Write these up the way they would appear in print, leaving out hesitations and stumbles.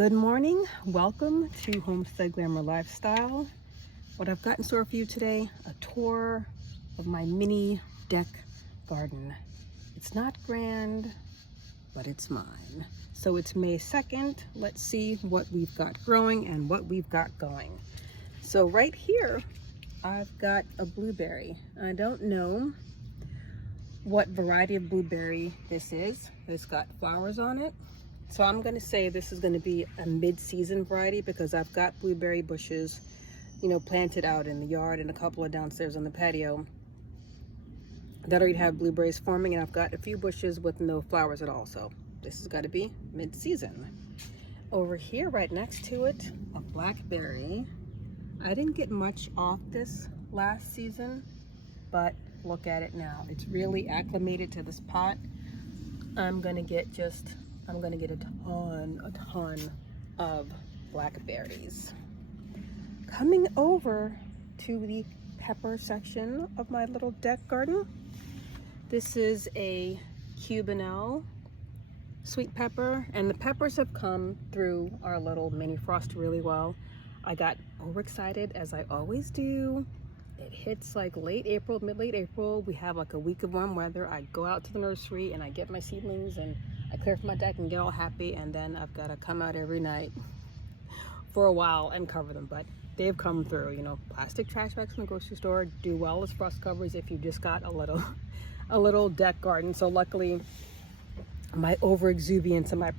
Good morning, welcome to Homestead Glamour Lifestyle. What I've got in store for you today, a tour of my mini deck garden. It's not grand, but it's mine. So it's May 2nd. Let's see what we've got growing and what we've got going. So right here, I've got a blueberry. I don't know what variety of blueberry this is. It's got flowers on it. So I'm going to say this is going to be a mid-season variety because I've got blueberry bushes, planted out in the yard and a couple of downstairs on the patio that already have blueberries forming, and I've got a few bushes with no flowers at all. So this has got to be mid-season. Over here, right next to it, a blackberry. I didn't get much off this last season, but look at it now. It's really acclimated to this pot. I'm going to get a ton of blackberries. Coming over to the pepper section of my little deck garden. This is a Cubanelle sweet pepper, and the peppers have come through our little mini frost really well. I got overexcited, as I always do. It hits like late late April. We have like a week of warm weather. I go out to the nursery and I get my seedlings and I clear from my deck and get all happy, and then I've got to come out every night for a while and cover them. But they've come through. Plastic trash bags from the grocery store do well as frost covers if you just got a little deck garden. So luckily, my exuberance and my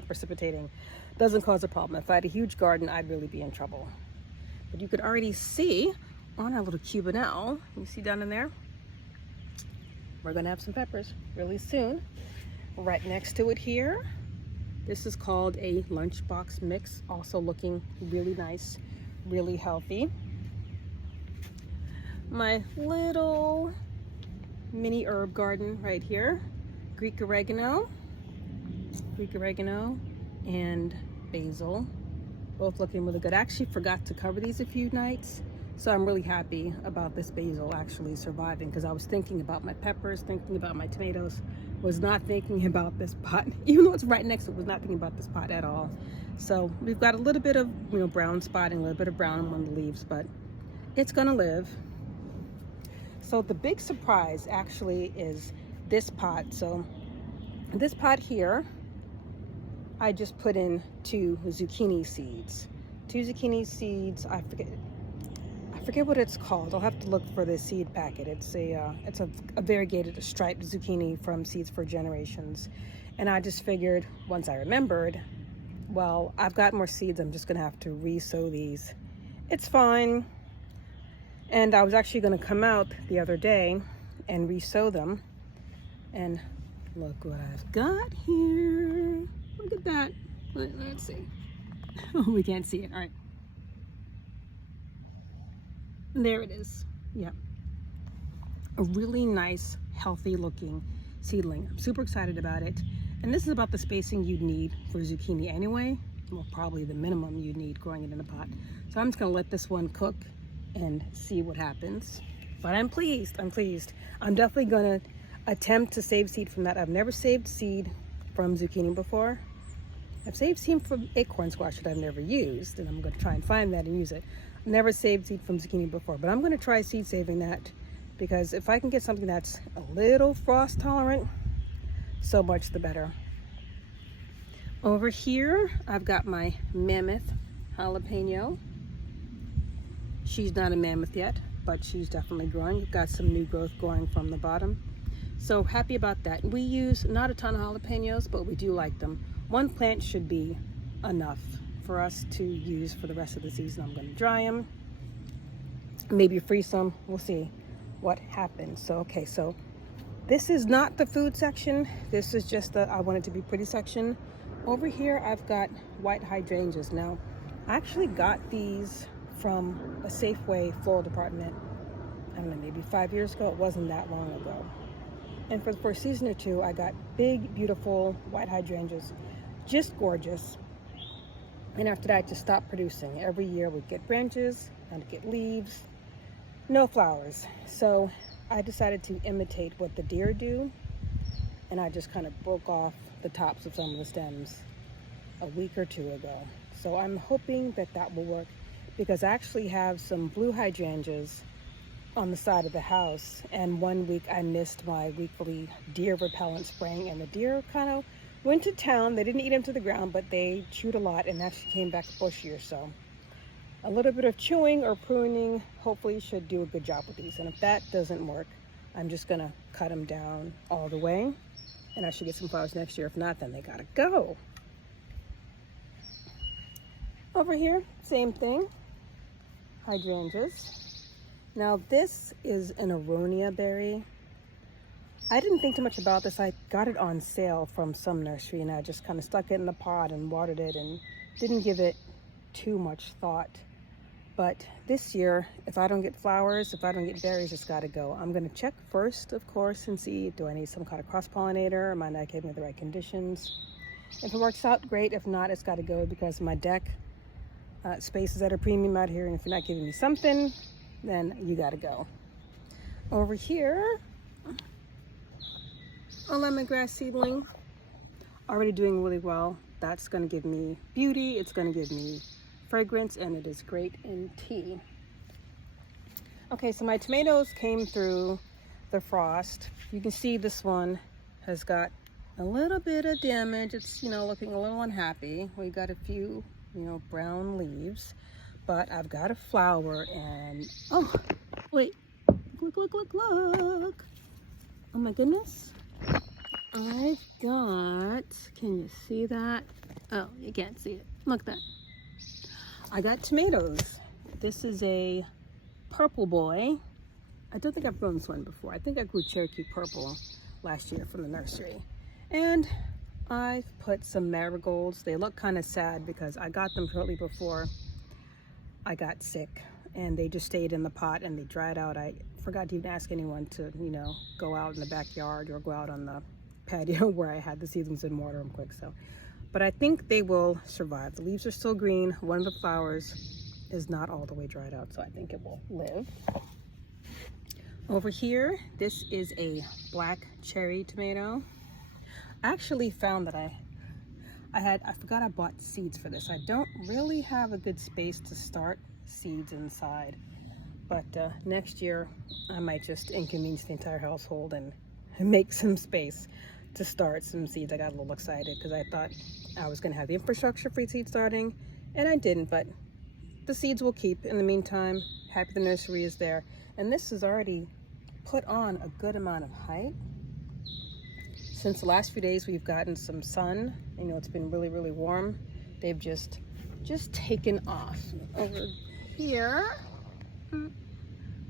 precipitating doesn't cause a problem. If I had a huge garden, I'd really be in trouble. But you could already see on our little Cubanelle, you see down in there, we're gonna have some peppers really soon. Right next to it here, this is called a lunchbox mix, also looking really nice, really healthy. My little mini herb garden right here, Greek oregano and basil, both looking really good. I actually forgot to cover these a few nights, so I'm really happy about this basil actually surviving, because I was thinking about my peppers, thinking about my tomatoes, was not thinking about this pot. Even though it's right next to it, was not thinking about this pot at all. So we've got a little bit of brown spotting, a little bit of brown on the leaves, but it's gonna live. So the big surprise actually is this pot. So this pot here, I just put in two zucchini seeds. I forget what it's called. I'll have to look for the seed packet. It's a variegated striped zucchini from Seeds for Generations. And I just figured, once I remembered, well, I've got more seeds. I'm just gonna have to re-sow these. It's fine. And I was actually gonna come out the other day and re-sow them. And look what I've got here. Look at that. Let's see. Oh, we can't see it. All right. There it is. Yeah. A really nice, healthy looking seedling. I'm super excited about it. And this is about the spacing you'd need for zucchini anyway. Well, probably the minimum you'd need growing it in a pot. So I'm just going to let this one cook and see what happens. But I'm pleased. I'm definitely going to attempt to save seed from that. I've never saved seed from zucchini before. I've saved seed from acorn squash that I've never used, and I'm going to try and find that and use it. I've never saved seed from zucchini before, but I'm going to try seed saving that, because if I can get something that's a little frost tolerant, so much the better. Over here, I've got my mammoth jalapeno. She's not a mammoth yet, but she's definitely growing. You've got some new growth going from the bottom. So happy about that. We use not a ton of jalapenos, but we do like them. One plant should be enough for us to use for the rest of the season. I'm going to dry them, maybe freeze some. We'll see what happens. So, okay, so this is not the food section. This is just the I want it to be pretty section. Over here, I've got white hydrangeas. Now, I actually got these from a Safeway floral department, I don't know, maybe 5 years ago. It wasn't that long ago. And for a season or two, I got big, beautiful white hydrangeas, just gorgeous. And after that, I just stopped producing. Every year we'd get branches and get leaves, no flowers. So I decided to imitate what the deer do, and I just kind of broke off the tops of some of the stems a week or two ago. So I'm hoping that that will work, because I actually have some blue hydrangeas on the side of the house, and one week I missed my weekly deer repellent spraying, and the deer kind of went to town. They didn't eat them to the ground, but they chewed a lot and actually came back bushier. So a little bit of chewing or pruning hopefully should do a good job with these. And if that doesn't work, I'm just gonna cut them down all the way, and I should get some flowers next year. If not, then they gotta go. Over here, same thing, hydrangeas. Now this is an aronia berry. I didn't think too much about this. I got it on sale from some nursery, and I just kind of stuck it in the pot and watered it and didn't give it too much thought. But this year, if I don't get flowers, if I don't get berries, it's got to go. I'm going to check first, of course, and see, do I need some kind of cross-pollinator? Am I not giving it the right conditions? If it works out, great. If not, it's got to go, because my deck space is at a premium out here, and if you're not giving me something, then you got to go. Over here, a lemongrass seedling, already doing really well. That's going to give me beauty. It's going to give me fragrance, and it is great in tea. Okay, so my tomatoes came through the frost. You can see this one has got a little bit of damage. It's, you know, looking a little unhappy. We got a few, you know, brown leaves, but I've got a flower, and oh wait, look, look, look, look. Oh my goodness. I've got, can you see that? Oh, you can't see it. Look at that. I got tomatoes. This is a purple boy. I don't think I've grown this one before. I think I grew Cherokee Purple last year from the nursery. And I've put some marigolds. They look kind of sad because I got them shortly before I got sick, and they just stayed in the pot and they dried out. I forgot to even ask anyone to, you know, go out in the backyard or go out on the patio where I had the seedlings and water them quick. So, but I think they will survive. The leaves are still green. One of the flowers is not all the way dried out, so I think it will live. Over here, this is a black cherry tomato. I actually found that I forgot I bought seeds for this. I don't really have a good space to start seeds inside, but next year I might just inconvenience the entire household and make some space to start some seeds. I got a little excited because I thought I was going to have the infrastructure for seed starting, and I didn't, but the seeds will keep. In the meantime, happy the nursery is there. And this has already put on a good amount of height. Since the last few days we've gotten some sun. You know, it's been really, really warm. They've just taken off. Over here,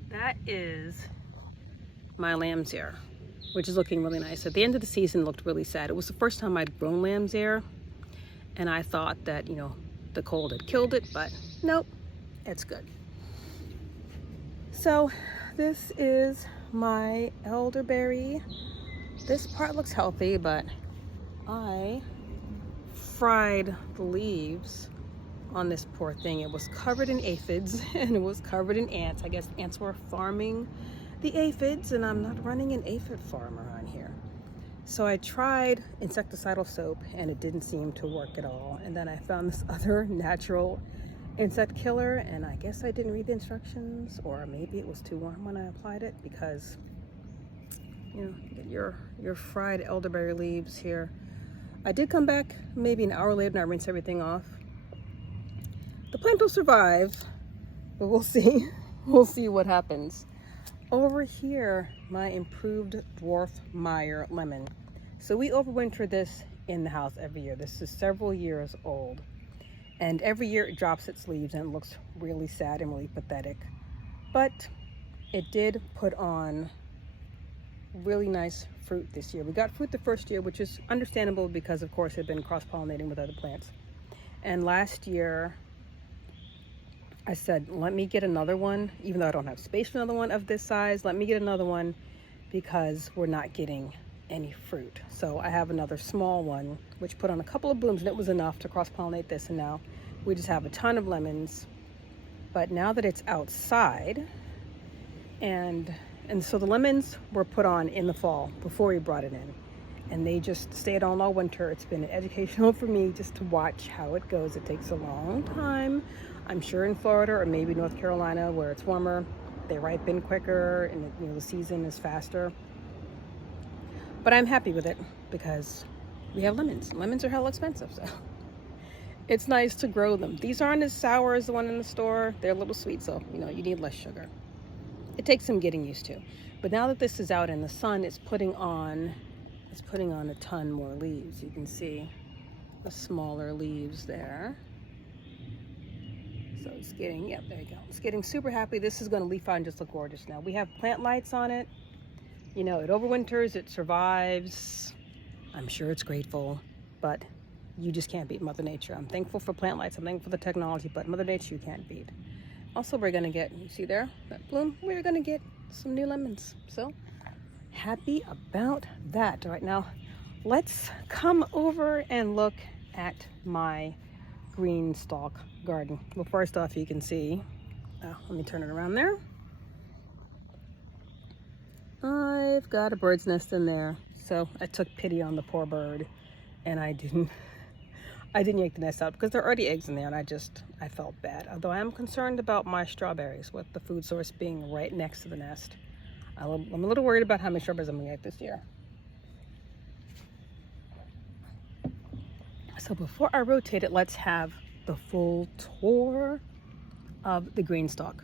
that is my lamb's ear, which is looking really nice. At the end of the season, it looked really sad. It was the first time I'd grown lamb's ear, and I thought that, you know, the cold had killed it, but nope, it's good. So this is my elderberry. This part looks healthy, but I fried the leaves on this poor thing. It was covered in aphids and it was covered in ants. I guess ants were farming the aphids, and I'm not running an aphid farm around here. So I tried insecticidal soap and it didn't seem to work at all. And then I found this other natural insect killer, and I guess I didn't read the instructions, or maybe it was too warm when I applied it, because, you know, get your fried elderberry leaves here. I did come back maybe an hour later and I rinsed everything off. The plant will survive, but we'll see. We'll see what happens. Over here, my improved dwarf Meyer lemon. So we overwinter this in the house every year. This is several years old. And every year it drops its leaves and it looks really sad and really pathetic. But it did put on really nice fruit this year. We got fruit the first year, which is understandable because of course it had been cross-pollinating with other plants. And last year I said, let me get another one, even though I don't have space for another one of this size. Let me get another one because we're not getting any fruit. So I have another small one, which put on a couple of blooms, and it was enough to cross-pollinate this. And now we just have a ton of lemons. But now that it's outside, and so the lemons were put on in the fall before we brought it in. and they just stayed on all winter. It's been educational for me just to watch how it goes. It takes a long time. I'm sure in Florida or maybe North Carolina where it's warmer, they ripen quicker and you know, the season is faster. But I'm happy with it because we have lemons. Lemons are hella expensive, so it's nice to grow them. These aren't as sour as the one in the store. They're a little sweet, so you know, you need less sugar. It takes some getting used to. But now that this is out in the sun, it's putting on a ton more leaves. You can see the smaller leaves there. So it's getting, yep, there you go. It's getting super happy. This is going to leaf out and just look gorgeous now. We have plant lights on it. You know, it overwinters, it survives. I'm sure it's grateful, but you just can't beat Mother Nature. I'm thankful for plant lights. I'm thankful for the technology, but Mother Nature you can't beat. Also, we're going to get, you see there, that bloom? We're going to get some new lemons. So happy about that. All right, now let's come over and look at my green stalk garden. Well, first off, you can see, let me turn it around there. I've got a bird's nest in there. So I took pity on the poor bird and I didn't yank the nest out because there are already eggs in there, and I felt bad. Although I am concerned about my strawberries with the food source being right next to the nest. I'm a little worried about how many strawberries I'm gonna get this year. So before I rotate it, let's have the full tour of the green stalk.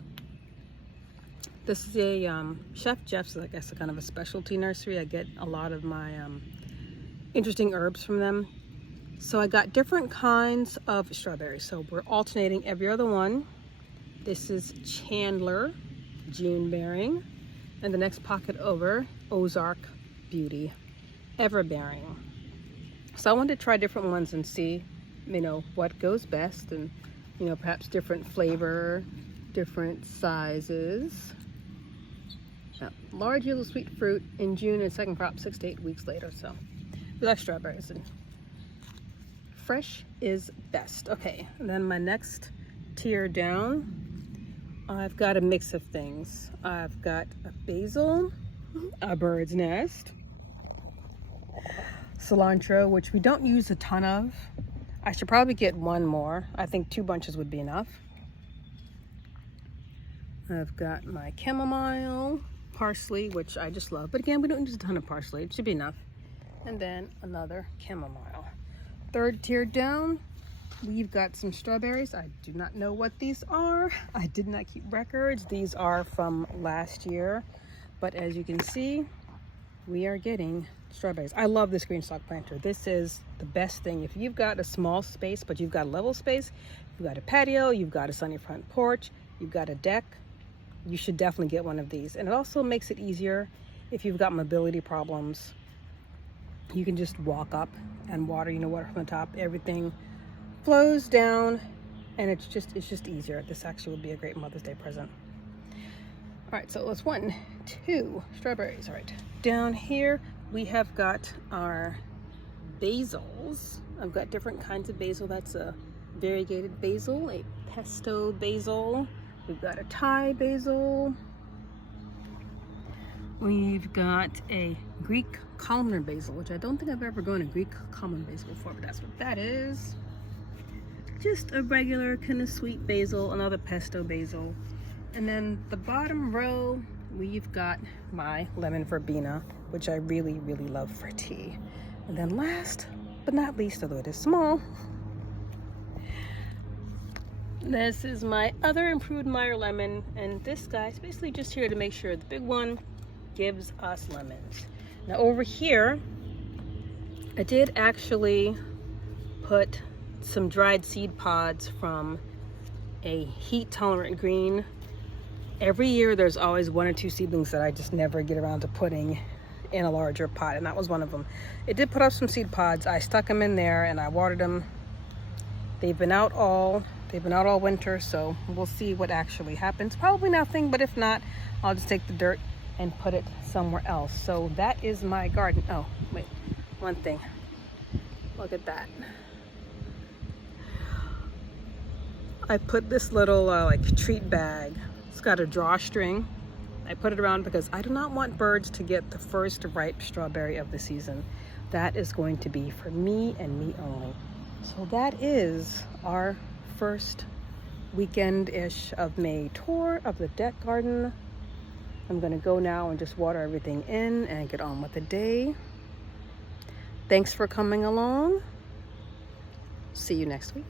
This is a Chef Jeff's, I guess, a kind of a specialty nursery. I get a lot of my interesting herbs from them. So I got different kinds of strawberries. So we're alternating every other one. This is Chandler, June bearing. And the next pocket over, Ozark Beauty, ever bearing. So I wanted to try different ones and see, you know, what goes best, and, you know, perhaps different flavor, different sizes. Large yellow sweet fruit in June and second crop 6 to 8 weeks later. So we like strawberries, and fresh is best. Okay, and then my next tier down, I've got a mix of things. I've got a basil, a bird's nest, cilantro, which we don't use a ton of. I should probably get one more. I think 2 bunches would be enough. I've got my chamomile, parsley, which I just love, but again, we don't use a ton of parsley. It should be enough. And then another chamomile. Third tier down, we've got some strawberries. I do not know what these are. I did not keep records. These are from last year, but as you can see, we are getting strawberries. I love this green stalk planter. This is the best thing. If you've got a small space, but you've got level space, you've got a patio, you've got a sunny front porch, you've got a deck, you should definitely get one of these. And it also makes it easier if you've got mobility problems. You can just walk up and water, you know, water from the top. Everything flows down, and it's just easier. This actually would be a great Mother's Day present. All right, so that's 1, 2 strawberries. All right, down here we have got our basils. I've got different kinds of basil. That's a variegated basil, a pesto basil. We've got a Thai basil. We've got a Greek columnar basil, which I don't think I've ever grown a Greek columnar basil before, but that's what that is. Just a regular kind of sweet basil, another pesto basil. And then the bottom row, we've got my lemon verbena, which I really, really love for tea. And then last but not least, although it is small, this is my other improved Meyer lemon, and this guy's basically just here to make sure the big one gives us lemons. Now over here, I did actually put some dried seed pods from a heat tolerant green. Every year there's always 1 or 2 seedlings that I just never get around to putting in a larger pot, and that was one of them. It did put up some seed pods. I stuck them in there and I watered them. They've been out all winter, so we'll see what actually happens. Probably nothing, but if not, I'll just take the dirt and put it somewhere else. So that is my garden. Oh, wait, one thing. Look at that. I put this little like treat bag. It's got a drawstring. I put it around because I do not want birds to get the first ripe strawberry of the season. that is going to be for me and me only. So that is our first weekend-ish of May tour of the deck garden. I'm gonna go now and just water everything in and get on with the day. Thanks for coming along. See you next week.